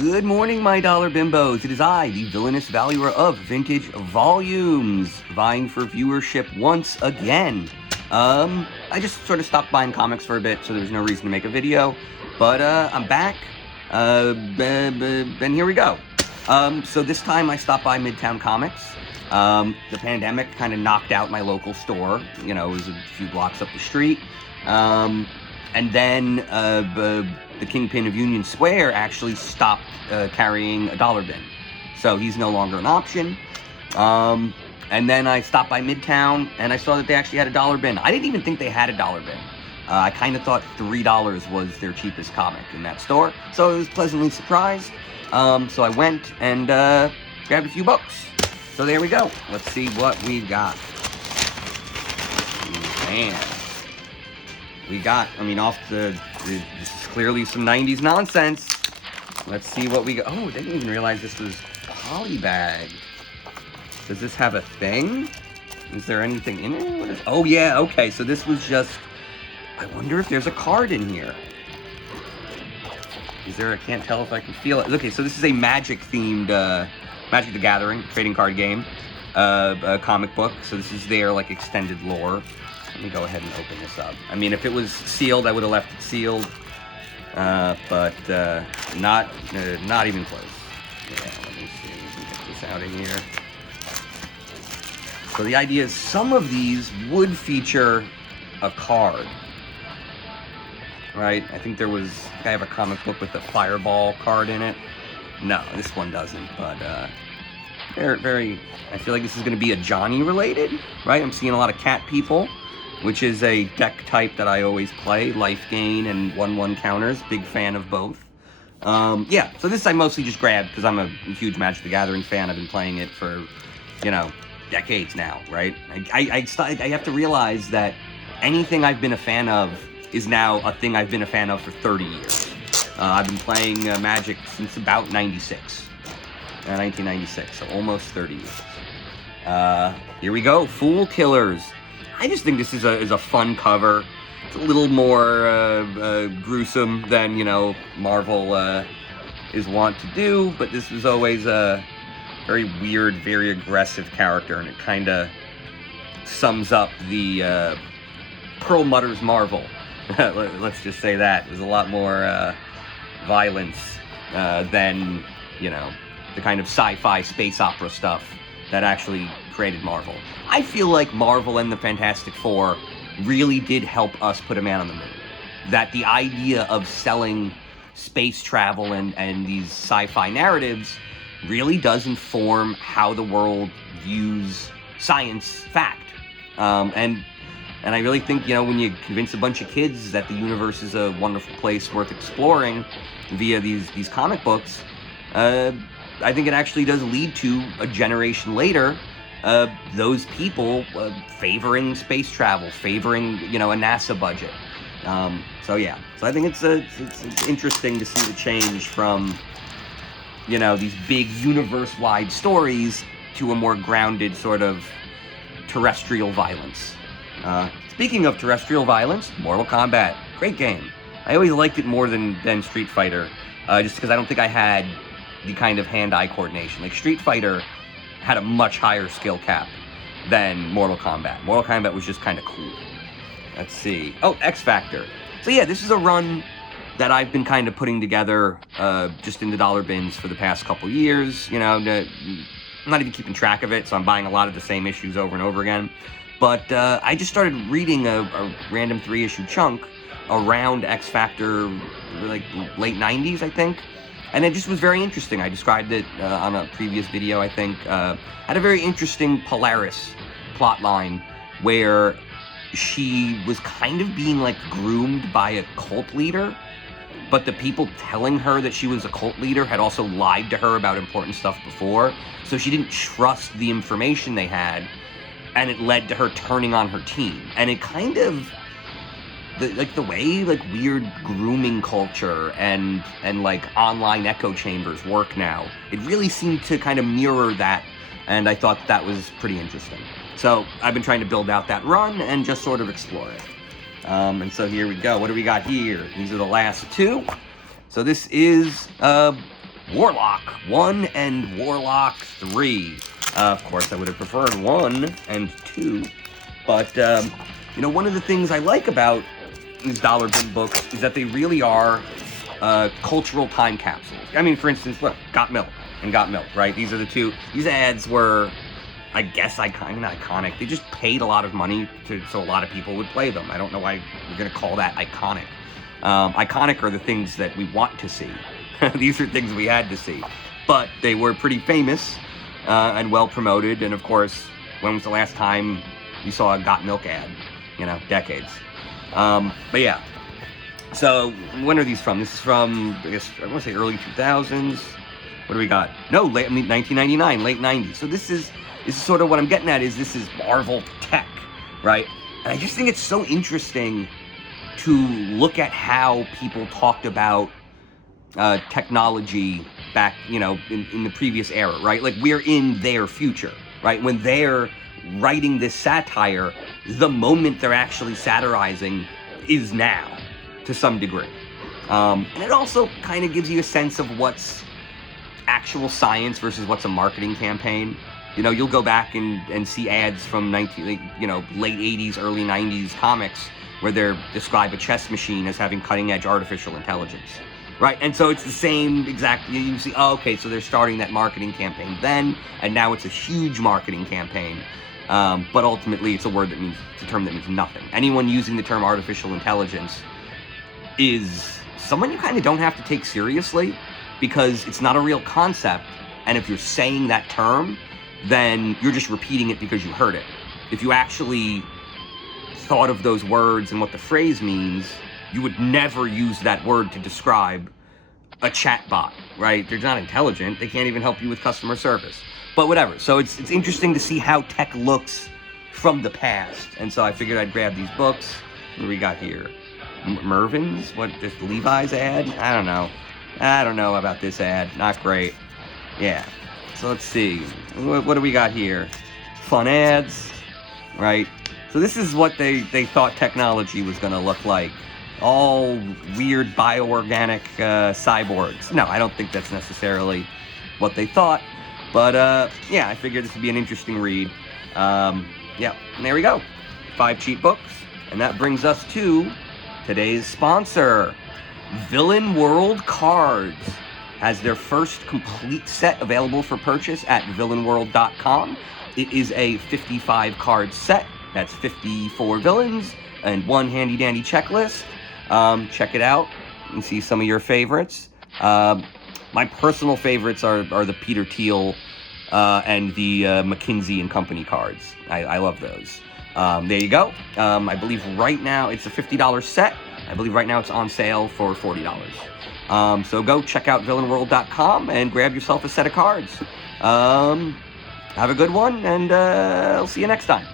Good morning, my dollar bimbos. It is I, the villainous valuer of vintage volumes, vying for viewership once again. I just sort of stopped buying comics for a bit, so there's no reason to make a video, but I'm back, and here we go. So this time I stopped by Midtown Comics. The pandemic kind of knocked out my local store. You know, it was a few blocks up the street. And then the kingpin of Union Square actually stopped carrying a dollar bin. So he's no longer an option. And then I stopped by Midtown and I saw that they actually had a dollar bin. I didn't even think they had a dollar bin. I kind of thought $3 was their cheapest comic in that store. So I was pleasantly surprised. So I went and grabbed a few books. So there we go. Let's see what we got. Man. We got, this is clearly some 90s nonsense. Let's see what we got. Oh, I didn't even realize this was polybag. Does this have a thing? Is there anything in it? Oh, yeah, okay, so this was just, I wonder if there's a card in here. Is there, I can't tell if I can feel it. Okay, so this is a Magic-themed, Magic the Gathering trading card game, a comic book. So this is their, like, extended lore. Let me go ahead and open this up. I mean, if it was sealed, I would have left it sealed, but not even close. Yeah, let me see. Let me get this out of here. So the idea is some of these would feature a card, right? I think I have a comic book with a Fireball card in it. No, this one doesn't, but very. I feel like this is going to be a Johnny related, right? I'm seeing a lot of cat people, which is a deck type that I always play, life gain and 1/1 counters. Big fan of both. Yeah, so this I mostly just grabbed because I'm a huge Magic the Gathering fan. I've been playing it for, decades now, right? I have to realize that anything I've been a fan of is now a thing I've been a fan of for 30 years. I've been playing Magic since about 1996, so almost 30 years. Here we go, Fool Killers. I just think this is a fun cover. It's a little more gruesome than, Marvel is wont to do, but this was always a very weird, very aggressive character, and it kind of sums up the Pearl Mutter's Marvel. Let's just say that. There's a lot more violence than, the kind of sci-fi space opera stuff that actually created Marvel. I feel like Marvel and the Fantastic Four really did help us put a man on the moon. That the idea of selling space travel and these sci-fi narratives really does inform how the world views science fact. And I really think, when you convince a bunch of kids that the universe is a wonderful place worth exploring via these comic books, I think it actually does lead to a generation later those people favoring space travel, favoring, a NASA budget. So yeah, so I think it's interesting to see the change from, these big universe-wide stories to a more grounded sort of terrestrial violence. Speaking of terrestrial violence, Mortal Kombat, great game. I always liked it more than Street Fighter, just because I don't think I had the kind of hand-eye coordination. Like, Street Fighter had a much higher skill cap than Mortal Kombat. Mortal Kombat was just kind of cool. Let's see. Oh, X Factor. So yeah, this is a run that I've been kind of putting together just in the dollar bins for the past couple years. I'm not even keeping track of it, so I'm buying a lot of the same issues over and over again. But I just started reading a random 3-issue chunk around X Factor, like late 90s, I think. And it just was very interesting. I described it on a previous video, I think. Had a very interesting Polaris plotline where she was kind of being, like, groomed by a cult leader, but the people telling her that she was a cult leader had also lied to her about important stuff before, so she didn't trust the information they had, and it led to her turning on her team. And it kind of, the way, like, weird grooming culture and like online echo chambers work now, it really seemed to kind of mirror that, and I thought that was pretty interesting. So I've been trying to build out that run and just sort of explore it. And so here we go. What do we got here? These are the last two. So this is Warlock 1 and Warlock 3. Of course, I would have preferred 1 and 2. But, you know, one of the things I like about these dollar bin books is that they really are cultural time capsules. I mean, for instance, look, Got Milk and Got Milk, right? These are the two. These ads were, I guess, not iconic. They just paid a lot of money so a lot of people would play them. I don't know why you're going to call that iconic. Iconic are the things that we want to see. These are things we had to see. But they were pretty famous and well promoted. And of course, when was the last time you saw a Got Milk ad? You know, decades. But yeah. So when are these from? This is from, I guess, I want to say early 2000s. What do we got? No, 1999, late 90s. So this is sort of what I'm getting at, is this is Marvel tech, right? And I just think it's so interesting to look at how people talked about technology back, you know, in the previous era, right? Like, we're in their future, right? When they're writing this satire, the moment they're actually satirizing is now, to some degree. And it also kind of gives you a sense of what's actual science versus what's a marketing campaign. You know, you'll go back and see ads from late 80s, early 90s comics where they describe a chess machine as having cutting-edge artificial intelligence, right? And so it's the same exact, you see, oh, okay, so they're starting that marketing campaign then, and now it's a huge marketing campaign. But ultimately, it's a term that means nothing. Anyone using the term artificial intelligence is someone you kind of don't have to take seriously, because it's not a real concept, and if you're saying that term, then you're just repeating it because you heard it. If you actually thought of those words and what the phrase means, you would never use that word to describe a chatbot, right? They're not intelligent. They can't even help you with customer service. But whatever. So it's interesting to see how tech looks from the past. And so I figured I'd grab these books. What do we got here? Mervin's? What, this Levi's ad? I don't know. I don't know about this ad. Not great. Yeah. So let's see. What do we got here? Fun ads, right? So this is what they thought technology was going to look like. All weird bioorganic cyborgs. No, I don't think that's necessarily what they thought. But yeah, I figured this would be an interesting read. Yeah, and there we go. 5 cheap books. And that brings us to today's sponsor. Villain World Cards has their first complete set available for purchase at villainworld.com. It is a 55 card set. That's 54 villains and 1 handy dandy checklist. Check it out and see some of your favorites. My personal favorites are the Peter Thiel and the McKinsey and Company cards. I love those. There you go. I believe right now it's a $50 set. I believe right now it's on sale for $40. So go check out villainworld.com and grab yourself a set of cards. Have a good one, and I'll see you next time.